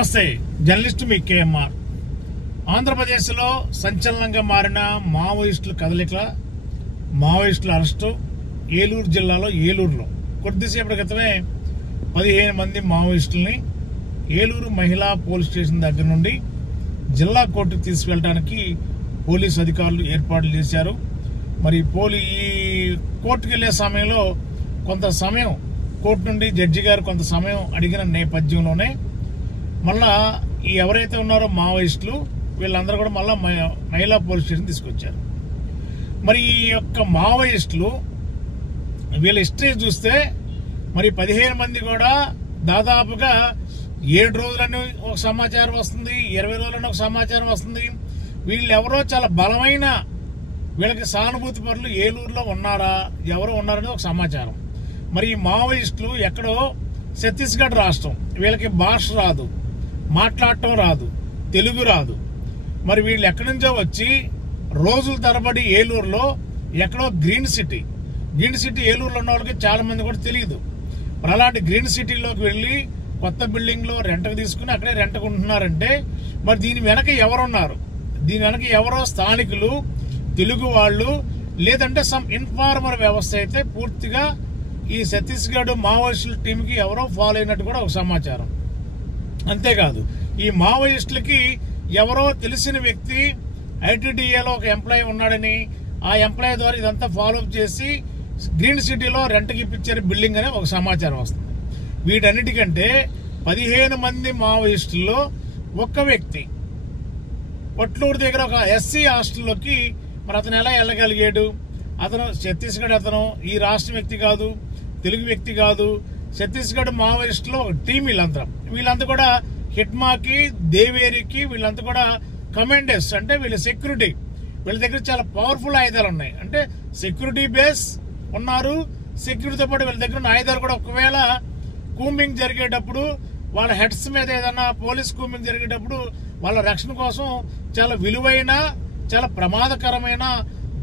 నమస్తే, జర్నలిస్టు మీ కేఎంఆర్. ఆంధ్రప్రదేశ్లో సంచలనంగా మారిన మావోయిస్టుల కదలిక, మావోయిస్టుల అరెస్టు ఏలూరు జిల్లాలో ఏలూరులో కొద్దిసేపటి క్రితమే 15 మంది మావోయిస్టుల్ని ఏలూరు మహిళా పోలీస్ స్టేషన్ దగ్గర నుండి జిల్లా కోర్టుకు తీసుకెళ్ళడానికి పోలీసు అధికారులు ఏర్పాట్లు చేశారు. మరి ఈ కోర్టుకు వెళ్లే సమయంలో కొంత సమయం కోర్టు నుండి జడ్జి గారు కొంత సమయం అడిగిన నేపథ్యంలోనే మళ్ళా ఈ ఎవరైతే ఉన్నారో మావోయిస్టులు వీళ్ళందరూ కూడా మళ్ళా మహిళా పోలీస్ స్టేషన్ తీసుకొచ్చారు. మరి ఈ యొక్క మావోయిస్టులు వీళ్ళ హిస్టరీ చూస్తే మరి 15 మంది కూడా దాదాపుగా 7 రోజులని ఒక సమాచారం వస్తుంది, 20 రోజులని ఒక సమాచారం వస్తుంది. వీళ్ళు ఎవరో చాలా బలమైన వీళ్ళకి సానుభూతి పరులు ఏలూరులో ఉన్నారా, ఎవరో ఉన్నారనేది ఒక సమాచారం. మరి ఈ మావోయిస్టులు ఎక్కడో ఛత్తీస్గఢ్ రాష్ట్రం, వీళ్ళకి భాష రాదు, మాట్లాడటం రాదు, తెలుగు రాదు. మరి వీళ్ళు ఎక్కడి నుంచో వచ్చి రోజుల తరబడి ఏలూరులో ఎక్కడో గ్రీన్ సిటీ ఏలూరులో ఉన్న వాళ్ళకి చాలా మంది కూడా తెలియదు. మరి అలాంటి గ్రీన్ సిటీలోకి వెళ్ళి కొత్త బిల్డింగ్ లో రెంట్కి తీసుకుని అక్కడే రెంట్కు ఉంటున్నారంటే మరి దీని వెనక ఎవరున్నారు? దీని వెనక ఎవరో స్థానికులు, తెలుగు వాళ్ళు, లేదంటే సమ్ ఇన్ఫార్మర్ వ్యవస్థ అయితే పూర్తిగా ఈ ఛత్తీస్గఢ్ మావోయిస్టుల టీంకి ఎవరో ఫాలో అయినట్టు కూడా ఒక సమాచారం. అంతేకాదు ఈ మావోయిస్టులకి ఎవరో తెలిసిన వ్యక్తి ఐటీడీఏలో ఒక ఎంప్లాయీ ఉన్నాడని, ఆ ఎంప్లాయీ ద్వారా ఇదంతా ఫాలోఅప్ చేసి గ్రీన్ సిటీలో రెంట్కి ఇప్పించారు బిల్డింగ్ అనే ఒక సమాచారం వస్తుంది. వీటన్నిటికంటే 15 మంది మావోయిస్టుల్లో ఒక్క వ్యక్తి పొట్లూరు దగ్గర ఒక ఎస్సీ హాస్టల్లోకి మరి అతను ఎలా వెళ్ళగలిగాడు? అతను ఛత్తీస్గఢ్, అతను ఈ రాష్ట్ర వ్యక్తి కాదు, తెలుగు వ్యక్తి కాదు, ఛత్తీస్గఢ్ మావోయిస్టులో ఒక టీం. వీళ్ళంతా కూడా హిట్మాకి, దేవేరికి వీళ్ళంతా కూడా కమాండర్స్, అంటే వీళ్ళ సెక్యూరిటీ. వీళ్ళ దగ్గర చాలా పవర్ఫుల్ ఆయుధాలు ఉన్నాయి, అంటే సెక్యూరిటీ బేస్ ఉన్నారు. సెక్యూరిటీతో పాటు వీళ్ళ దగ్గర ఉన్న ఆయుధాలు కూడా ఒకవేళ కూంబింగ్ జరిగేటప్పుడు వాళ్ళ హెడ్స్ మీద ఏదైనా పోలీస్ కూంబింగ్ జరిగేటప్పుడు వాళ్ళ రక్షణ కోసం చాలా విలువైన, చాలా ప్రమాదకరమైన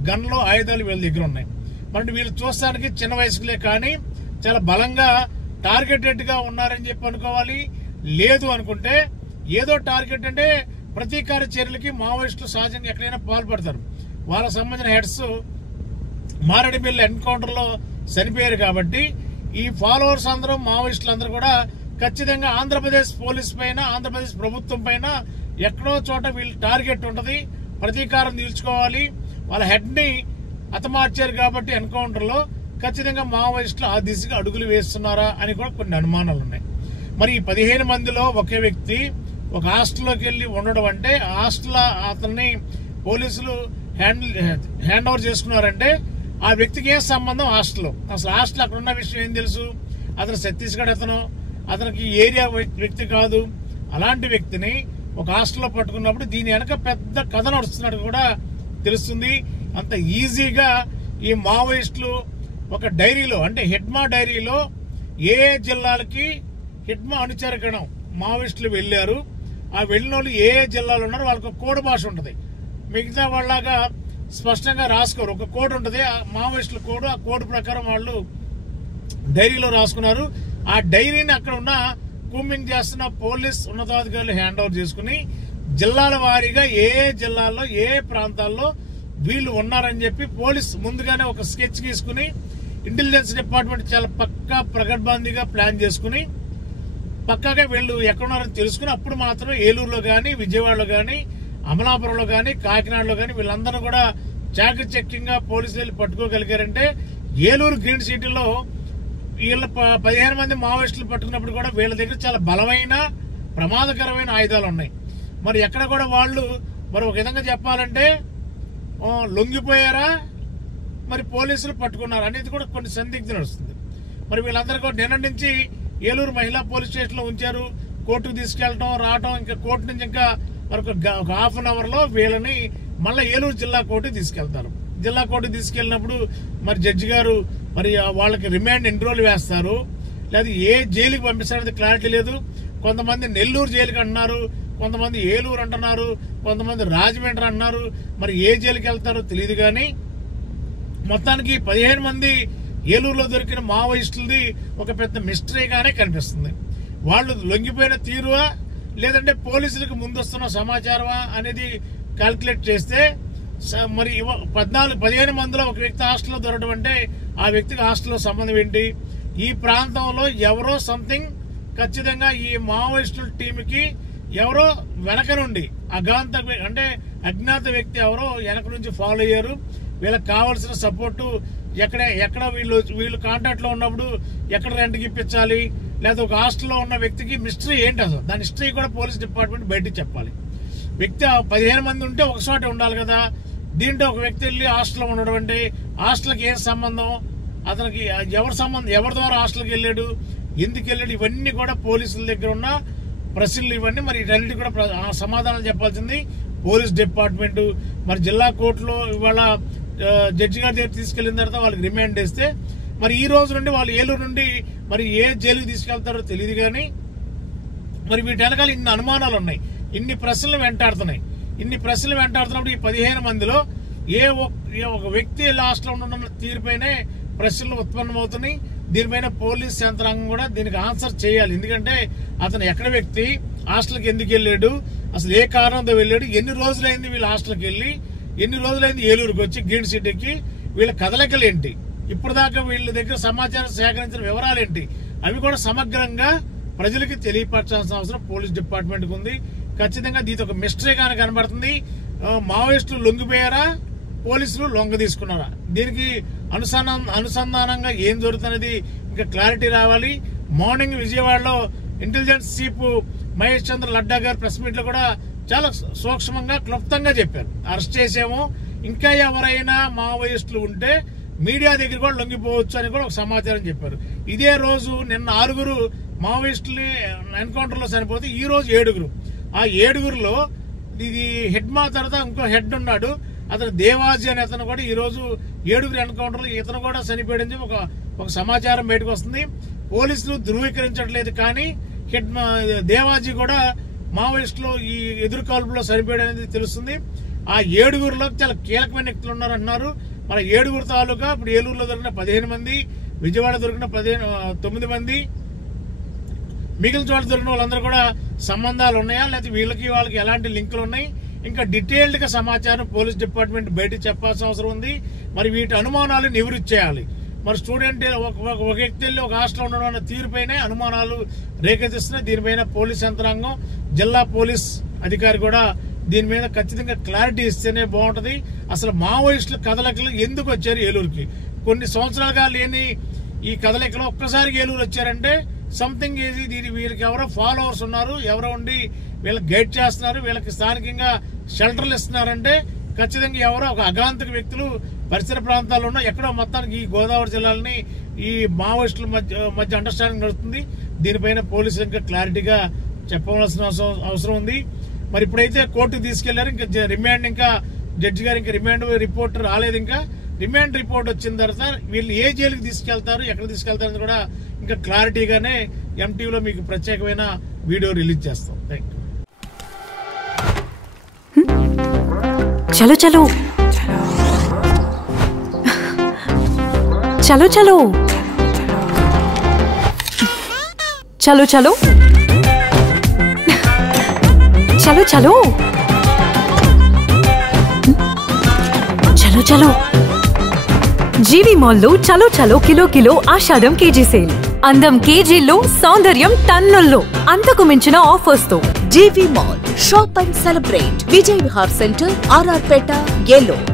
గన్లు, ఆయుధాలు వీళ్ళ దగ్గర ఉన్నాయి. మరి వీళ్ళు చూస్తానికి చిన్న వయసులే కానీ చాలా బలంగా టార్గెటెడ్ గా ఉన్నారని చెప్పి అనుకోవాలి. లేదు అనుకుంటే ఏదో టార్గెట్ అంటే ప్రతీకార చర్యలకి మావోయిస్టులు సహజంగా ఎక్కడైనా పాల్పడతారు. వాళ్ళకు సంబంధించిన హెడ్స్ మారేడుమిల్లి ఎన్కౌంటర్ లో చనిపోయారు కాబట్టి ఈ ఫాలోవర్స్ అందరూ, మావోయిస్టులు అందరూ కూడా ఖచ్చితంగా ఆంధ్రప్రదేశ్ పోలీస్ పైన, ఆంధ్రప్రదేశ్ ప్రభుత్వం పైన ఎక్కడో చోట వీళ్ళు టార్గెట్ ఉంటది, ప్రతీకారం తీర్చుకోవాలి. వాళ్ళ హెడ్ ని హతమార్చారు కాబట్టి ఎన్కౌంటర్ లో ఖచ్చితంగా మావోయిస్టులు ఆ దిశగా అడుగులు వేస్తున్నారా అని కూడా కొన్ని అనుమానాలు ఉన్నాయి. మరి ఈ 15 మందిలో ఒకే వ్యక్తి ఒక హాస్టల్లోకి వెళ్ళి ఉండడం అంటే, హాస్టల్ అతన్ని పోలీసులు హ్యాండ్ ఓవర్ చేసుకున్నారంటే ఆ వ్యక్తికి ఏం సంబంధం హాస్టల్? అసలు హాస్టల్ అక్కడ ఉన్న విషయం ఏం తెలుసు? అతను ఛత్తీస్గఢ్, అతనికి ఏరియా వ్యక్తి కాదు. అలాంటి వ్యక్తిని ఒక హాస్టల్లో పట్టుకున్నప్పుడు దీని వెనక పెద్ద కథ నడుస్తున్నట్టు కూడా తెలుస్తుంది. అంత ఈజీగా ఈ మావోయిస్టులు ఒక డైరీలో, అంటే హిట్మా డైరీలో ఏ జిల్లాలకి హిట్మా అనుచరగణం మావోయిస్టులు వెళ్లారు, ఆ వెళ్ళిన వాళ్ళు ఏ జిల్లాలో ఉన్నారో వాళ్ళకి ఒక కోడ్ భాష ఉంటుంది. మిగతా వాళ్ళగా స్పష్టంగా రాసుకోరు. ఒక కోడ్ ఉంటుంది, ఆ మావోయిస్టుల కోడ్. ఆ కోడ్ ప్రకారం వాళ్ళు డైరీలో రాసుకున్నారు. ఆ డైరీని అక్కడ ఉన్న కూంబింగ్ చేస్తున్న పోలీస్ ఉన్నతాధికారులు హ్యాండ్ ఓవర్ చేసుకుని జిల్లాల వారీగా ఏ జిల్లాల్లో, ఏ ప్రాంతాల్లో వీళ్ళు ఉన్నారని చెప్పి పోలీస్ ముందుగానే ఒక స్కెచ్ గీసుకుని, ఇంటెలిజెన్స్ డిపార్ట్మెంట్ చాలా పక్కా ప్రగడ్బందీగా ప్లాన్ చేసుకుని పక్కాగా వీళ్ళు ఎక్కడున్నారని తెలుసుకుని అప్పుడు మాత్రమే ఏలూరులో కానీ, విజయవాడలో కానీ, అమలాపురంలో కానీ, కాకినాడలో కానీ వీళ్ళందరూ కూడా చాకచక్యంగా పోలీసులు వెళ్ళి పట్టుకోగలిగారంటే ఏలూరు గ్రీన్ సిటీలో వీళ్ళ 15 మంది మావోయిస్టులు పట్టుకున్నప్పుడు కూడా వీళ్ళ దగ్గర చాలా బలమైన, ప్రమాదకరమైన ఆయుధాలు ఉన్నాయి. మరి ఎక్కడ కూడా వాళ్ళు మరి ఒక విధంగా చెప్పాలంటే లొంగిపోయారా, మరి పోలీసులు పట్టుకున్నారు అనేది కూడా కొన్ని సందిగ్ధం నడుస్తుంది. మరి వీళ్ళందరూ కూడా నిన్న నుంచి ఏలూరు మహిళా పోలీస్ స్టేషన్ లో ఉంచారు. కోర్టుకు తీసుకెళ్లడం, రావడం, ఇంకా కోర్టు నుంచి ఇంకా మరొక హాఫ్ అన్ అవర్ లో వీళ్ళని మళ్ళీ ఏలూరు జిల్లా కోర్టుకు తీసుకెళ్తారు. జిల్లా కోర్టుకు తీసుకెళ్ళినప్పుడు మరి జడ్జి గారు మరి వాళ్ళకి రిమాండ్ ఎన్ని రోజులు వేస్తారు, లేదా ఏ జైలుకి పంపిస్తారనేది క్లారిటీ లేదు. కొంతమంది నెల్లూరు జైలుకి అంటున్నారు, కొంతమంది ఏలూరు అంటున్నారు, కొంతమంది రాజమండ్రి అంటున్నారు. మరి ఏ జైలుకి వెళ్తారో తెలియదు. కానీ మొత్తానికి 15 మంది ఏలూరులో దొరికిన మావోయిస్టులది ఒక పెద్ద మిస్టరీగానే కనిపిస్తుంది. వాళ్ళు లొంగిపోయిన తీరువా, లేదంటే పోలీసులకు ముందొస్తున్న సమాచారమా అనేది క్యాల్కులేట్ చేస్తే మరి 15 మందిలో ఒక వ్యక్తి హాస్టల్లో దొరకడం అంటే ఆ వ్యక్తికి హాస్టల్లో సంబంధం ఏంటి? ఈ ప్రాంతంలో ఎవరో సంథింగ్ ఖచ్చితంగా ఈ మావోయిస్టుల టీంకి ఎవరో వెనక నుండి అజ్ఞాత వ్యక్తి ఎవరో వెనక నుంచి ఫాలో అయ్యారు. వీళ్ళకి కావాల్సిన సపోర్టు ఎక్కడ వీళ్ళు కాంటాక్ట్ లో ఉన్నప్పుడు ఎక్కడ రెంట్కి ఇప్పించాలి, లేదా ఒక హాస్టల్లో ఉన్న వ్యక్తికి మిస్టరీ ఏంటి అసలు, దాని హిస్టరీ కూడా పోలీస్ డిపార్ట్మెంట్ బయటకు చెప్పాలి. వ్యక్తి 15 మంది ఉంటే ఒక చోట ఉండాలి కదా. దీంట్లో ఒక వ్యక్తి వెళ్ళి హాస్టల్లో ఉండడం అంటే హాస్టల్కి ఏం సంబంధం, అతనికి ఎవరి ద్వారా హాస్టల్కి వెళ్ళాడు, ఎందుకు వెళ్ళాడు, ఇవన్నీ కూడా పోలీసుల దగ్గర ఉన్న ప్రశ్నలు. ఇవన్నీ మరి వీటన్నిటి కూడా సమాధానం చెప్పాల్సింది పోలీస్ డిపార్ట్మెంట్. మరి జిల్లా కోర్టులో ఇవాళ జడ్జి గారి దగ్గర తీసుకెళ్లిన తర్వాత వాళ్ళకి రిమాండ్ వేస్తే మరి ఈ రోజు నుండి వాళ్ళు ఏలూరు నుండి మరి ఏ జైలుకి తీసుకెళ్తారో తెలియదు. కానీ మరి వీటి వెనకాల ఇన్ని అనుమానాలు ఉన్నాయి, ఇన్ని ప్రశ్నలు వెంటాడుతున్నాయి. ఇన్ని ప్రశ్నలు వెంటాడుతున్నప్పుడు ఈ 15 మందిలో ఏ ఒక వ్యక్తి లాస్ట్లో ఉన్న తీరుపైనే ప్రశ్నలు ఉత్పన్నమవుతున్నాయి. దీనిపైన పోలీస్ యంత్రాంగం కూడా దీనికి ఆన్సర్ చేయాలి. ఎందుకంటే అతను ఎక్కడ వ్యక్తి, హాస్టల్కి ఎందుకు వెళ్ళాడు, అసలు ఏ కారణంతో వెళ్ళాడు, ఎన్ని రోజులైంది వీళ్ళు హాస్టల్కి వెళ్ళి, ఎన్ని రోజులైంది ఏలూరుకి వచ్చి గ్రీన్ సిటీకి, వీళ్ళ కదలికలు ఏంటి, ఇప్పుడు దాకా వీళ్ళ దగ్గర సమాచారం సేకరించిన వివరాలు ఏంటి, అవి కూడా సమగ్రంగా ప్రజలకి తెలియపరచాల్సిన అవసరం పోలీస్ డిపార్ట్మెంట్కి ఉంది. ఖచ్చితంగా దీని ఒక మిస్టరీ గానే కనబడుతుంది. మావోయిస్టులు లొంగిపోయారా, పోలీసులు లొంగ తీసుకున్నారా, దీనికి అనుసంధానంగా ఏం జరుగుతున్నది ఇంకా క్లారిటీ రావాలి. మార్నింగ్ విజయవాడలో ఇంటెలిజెన్స్ చీఫ్ మహేష్ చంద్ర లడ్డా గారు ప్రెస్ మీట్ లో కూడా చాలా సూక్ష్మంగా క్లుప్తంగా చెప్పారు. అరెస్ట్ చేసాము, ఇంకా ఎవరైనా మావోయిస్టులు ఉంటే మీడియా దగ్గర కూడా లొంగిపోవచ్చు అని కూడా ఒక సమాచారం చెప్పారు. ఇదే రోజు నిన్న 6 మావోయిస్టులు ఎన్కౌంటర్ లో చనిపోతే ఈ రోజు 7. ఆ 7లో ఇది హెడ్ మా తర్వాత ఇంకో హెడ్ ఉన్నాడు, అతను దేవాజీ అనే అతను కూడా ఈ రోజు 7 ఎన్కౌంటర్లు ఇతను కూడా చనిపోయాడని ఒక సమాచారం బయటకు వస్తుంది. పోలీసులు ధృవీకరించట్లేదు, కానీ హెడ్ దేవాజీ కూడా మావోయిస్టులు ఈ ఎదురుకాల్పులో చనిపోయాడు అనేది తెలుస్తుంది. ఆ 7లో చాలా కీలకమైన వ్యక్తులు ఉన్నారంటున్నారు. మన 7 తాలూకా ఇప్పుడు ఏలూరులో దొరికిన 15 మంది, విజయవాడ దొరికిన 9 మంది, మిగిలిన చోట్ల దొరికిన వాళ్ళందరూ కూడా సంబంధాలు ఉన్నాయా, లేకపోతే వీళ్ళకి వాళ్ళకి ఎలాంటి లింకులు ఉన్నాయి, ఇంకా డీటెయిల్డ్ గా సమాచారం పోలీస్ డిపార్ట్మెంట్ బయటకు చెప్పాల్సిన అవసరం ఉంది. మరి వీటి అనుమానాలు నివృత్తి చేయాలి. మరి స్టూడెంట్ ఒక వ్యక్తి వెళ్ళి ఒక హాస్టల్లో ఉండడం అన్న తీరుపైనే అనుమానాలు రేకెత్తిస్తున్నాయి. దీనిపైన పోలీస్ యంత్రాంగం, జిల్లా పోలీస్ అధికారి కూడా దీని మీద ఖచ్చితంగా క్లారిటీ ఇస్తేనే బాగుంటది. అసలు మావోయిస్టుల కదలికలు ఎందుకు వచ్చారు ఏలూరుకి? కొన్ని సంవత్సరాలుగా లేని ఈ కదలికలు ఒక్కసారి ఏలూరు వచ్చారంటే సంథింగ్ ఏది, వీళ్ళకి ఎవరో ఫాలోవర్స్ ఉన్నారు, ఎవరో ఉండి వీళ్ళకి గైడ్ చేస్తున్నారు, వీళ్ళకి స్థానికంగా షెల్టర్లు ఇస్తున్నారంటే ఖచ్చితంగా ఎవరో ఒక అగాంతక వ్యక్తులు పరిసర ప్రాంతాల్లో ఉన్న ఎక్కడో మొత్తానికి ఈ గోదావరి జిల్లాలని ఈ మావోయిస్టుల మధ్య అండర్స్టాండింగ్ నడుస్తుంది. దీనిపైన పోలీసులు ఇంకా క్లారిటీగా చెప్పవలసిన అవసరం ఉంది. మరి ఇప్పుడైతే కోర్టుకు తీసుకెళ్లారు, ఇంకా రిమాండ్, ఇంకా జడ్జి గారు ఇంకా రిమాండ్ రిపోర్ట్ రాలేదు. ఇంకా రిమాండ్ రిపోర్ట్ వచ్చిన తర్వాత వీళ్ళు ఏ జైలుకి తీసుకెళ్తారు, ఎక్కడ తీసుకెళ్తారని కూడా ఇంకా క్లారిటీగానే ఎంటీవీలో మీకు ప్రత్యేకమైన వీడియో రిలీజ్ చేస్తాం. Thank you. చలో చలో చలో చలో చలో చలో చలో చలో చలో చలో జీవి మాల్లో చలో చలో కిలో ఆషాఢం కేజీ సేల్. అందం కేజీల్లో, సౌందర్యం టన్నుల్లో, అంతకు మించిన ఆఫర్స్ తో GV mall. Shop and celebrate. Vijay Vihar centre, RR Peta, Eluru.